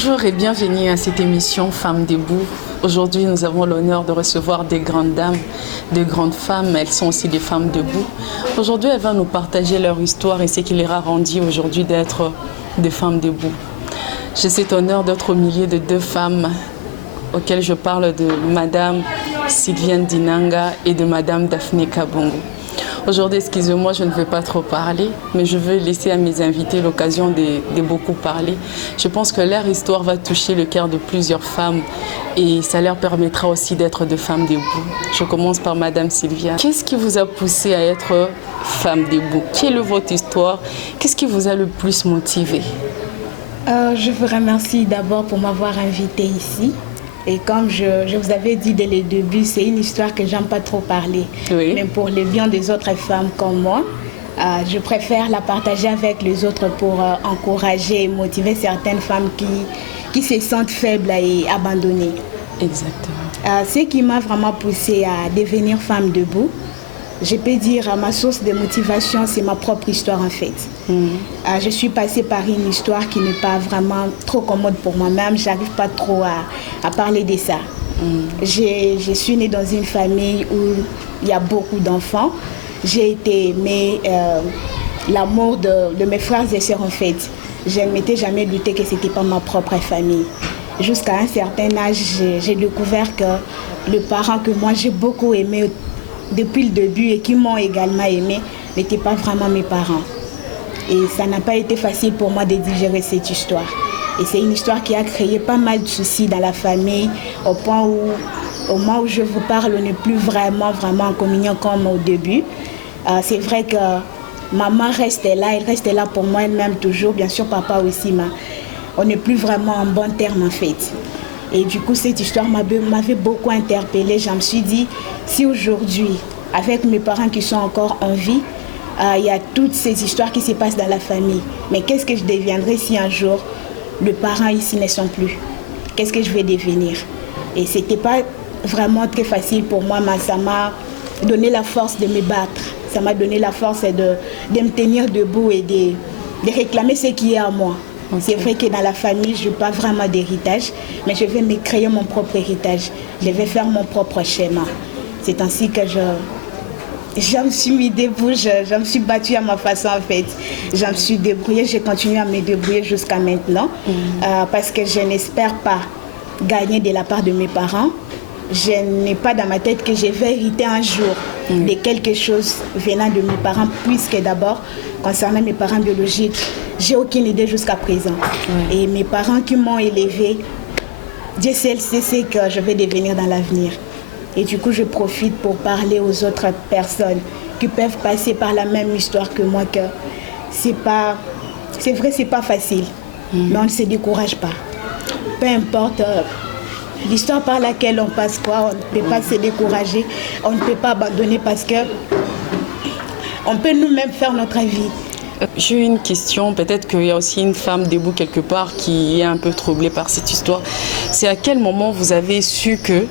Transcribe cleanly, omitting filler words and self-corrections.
Bonjour et bienvenue à cette émission Femmes debout. Aujourd'hui, nous avons l'honneur de recevoir des grandes dames, de grandes femmes. Elles sont aussi des femmes debout. Aujourd'hui, elles vont nous partager leur histoire et ce qui leur a rendu aujourd'hui d'être des femmes debout. J'ai cet honneur d'être au milieu de deux femmes auxquelles je parle de Madame Sylviane Dinanga et de Madame Daphné Kabongo. Aujourd'hui, excusez-moi, je ne vais pas trop parler, mais je veux laisser à mes invités l'occasion de beaucoup parler. Je pense que leur histoire va toucher le cœur de plusieurs femmes et ça leur permettra aussi d'être de femmes debout. Je commence par Madame Sylviane. Qu'est-ce qui vous a poussé à être femme debout? Quelle est votre histoire? Qu'est-ce qui vous a le plus motivé? Je vous remercie d'abord pour m'avoir invitée ici. Et comme je vous avais dit dès le début, c'est une histoire que j'aime pas trop parler. Oui. Mais pour le bien des autres femmes comme moi, je préfère la partager avec les autres pour encourager et motiver certaines femmes qui se sentent faibles et abandonnées. Exactement. Ce qui m'a vraiment poussée à devenir femme debout, je peux dire ma source de motivation, c'est ma propre histoire en fait. Je suis passée par une histoire qui n'est pas vraiment trop commode pour moi-même. Je n'arrive pas trop à parler de ça. Je suis née dans une famille où il y a beaucoup d'enfants. J'ai été aimée, l'amour de mes frères et sœurs en fait. Je ne m'étais jamais douté que ce n'était pas ma propre famille. Jusqu'à un certain âge, j'ai découvert que le parent que moi j'ai beaucoup aimé depuis le début et qui m'ont également aimé n'étaient pas vraiment mes parents. Et ça n'a pas été facile pour moi de digérer cette histoire. Et c'est une histoire qui a créé pas mal de soucis dans la famille, au point où, au moment où je vous parle, on n'est plus vraiment en communion comme au début. C'est vrai que maman restait là, elle restait là pour moi elle-même toujours, bien sûr papa aussi, mais on n'est plus vraiment en bon terme en fait. Et du coup, cette histoire m'avait beaucoup interpellée. Je me suis dit, si aujourd'hui, avec mes parents qui sont encore en vie, il y a toutes ces histoires qui se passent dans la famille, mais qu'est-ce que je deviendrai si un jour, les parents ici ne sont plus? Qu'est-ce que je vais devenir? Et ce n'était pas vraiment très facile pour moi, mais ça m'a donné la force de me battre. Ça m'a donné la force de me tenir debout et de réclamer ce qui est à moi. Okay. C'est vrai que dans la famille, je n'ai pas vraiment d'héritage, mais je vais me créer mon propre héritage. Je vais faire mon propre schéma. C'est ainsi que je me suis mis debout, je me suis battue à ma façon en fait. Je me suis débrouillée, j'ai continué à me débrouiller jusqu'à maintenant parce que je n'espère pas gagner de la part de mes parents. Je n'ai pas dans ma tête que je vais hériter un jour de quelque chose venant de mes parents, puisque d'abord, concernant mes parents biologiques, j'ai aucune idée jusqu'à présent. Et mes parents qui m'ont élevée, Dieu seul sait ce que je vais devenir dans l'avenir. Et du coup, je profite pour parler aux autres personnes qui peuvent passer par la même histoire que moi, que c'est vrai, c'est pas facile, mais on ne se décourage pas. Peu importe l'histoire par laquelle on passe, quoi, on ne peut pas se décourager, on ne peut pas abandonner parce que on peut nous-mêmes faire notre vie. J'ai une question, peut-être qu'il y a aussi une femme debout quelque part qui est un peu troublée par cette histoire. C'est à quel moment vous avez su que